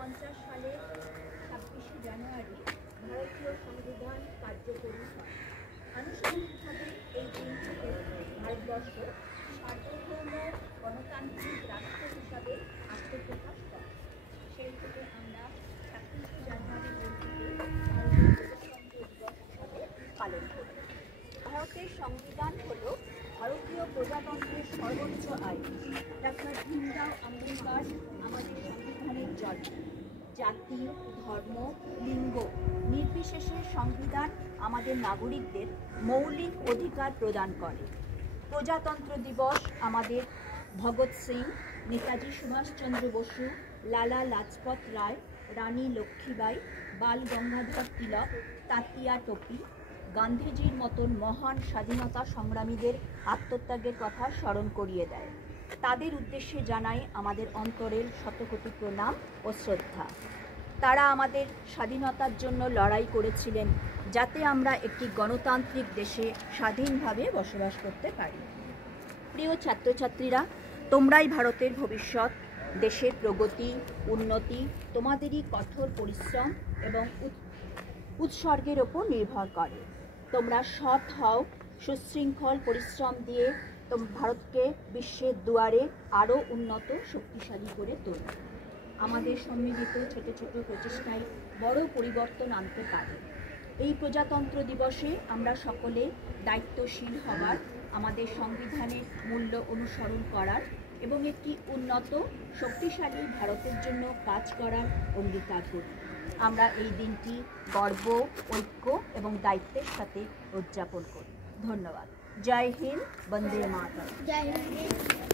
1950 সালে 26শে জানুয়ারি ভারতীয় সংবিধান কার্যকরী হয়। আনুষ্ঠানিকভাবে এই দিনটিকে ভারতবর্ষ সার্বভৌম গণতান্ত্রিক রাষ্ট্র হিসাবে আত্মপ্রকাশ করে। সেই থেকে আমরা 26শে জানুয়ারি দিনটিকে ভারতীয় প্রজাতন্ত্র দিবস হিসাবে পালন করি। ভারতের সংবিধান হল ভারতীয় প্রজাতন্ত্রের সর্বোচ্চ আইন। ডক্টর ভীমরাও আম্বেদকর আমাদের সংবিধানের জন্ম। জাতি, ধর্ম, লিঙ্গ নির্বিশেষে সংবিধান আমাদের নাগরিকদের মৌলিক অধিকার প্রদান করে। প্রজাতন্ত্র দিবস আমাদের ভগৎ সিং, নেতাজি সুভাষচন্দ্র বসু, লালা লাজপত রায়, রানী লক্ষ্মীবাই, বাল গঙ্গাধর তিলক, তাতিয়া টোপি, গান্ধীজির মতন মহান স্বাধীনতা সংগ্রামীদের আত্মত্যাগের কথা স্মরণ করিয়ে দেয়। তাদের উদ্দেশ্যে জানাই আমাদের অন্তরের শতকোটি প্রণাম ও শ্রদ্ধা। তারা আমাদের স্বাধীনতার জন্য লড়াই করেছিলেন, যাতে আমরা একটি গণতান্ত্রিক দেশে স্বাধীনভাবে বসবাস করতে পারি। প্রিয় ছাত্রছাত্রীরা, তোমরাই ভারতের ভবিষ্যৎ। দেশের প্রগতি, উন্নতি তোমাদেরই কঠোর পরিশ্রম এবং উৎসর্গের ওপর নির্ভর করে। তোমরা সৎ হও, সুশৃঙ্খল পরিশ্রম দিয়ে ভারতকে বিশ্বের দুয়ারে আরও উন্নত শক্তিশালী করে তোলো। আমাদের সম্মিলিত ছোট ছোট প্রচেষ্টায় বড় পরিবর্তন আনতে পারে। এই প্রজাতন্ত্র দিবসে আমরা সকলে দায়িত্বশীল হবার, আমাদের সংবিধানের মূল্য অনুসরণ করার এবং একটি উন্নত শক্তিশালী ভারতের জন্য কাজ করার অঙ্গীকার করি। আমরা এই দিনটি গর্ব, ঐক্য এবং দায়িত্বের সাথে উদযাপন করি। ধন্যবাদ। জয় হিন্দ, বন্দে মাতরম। জয় হিন্দ।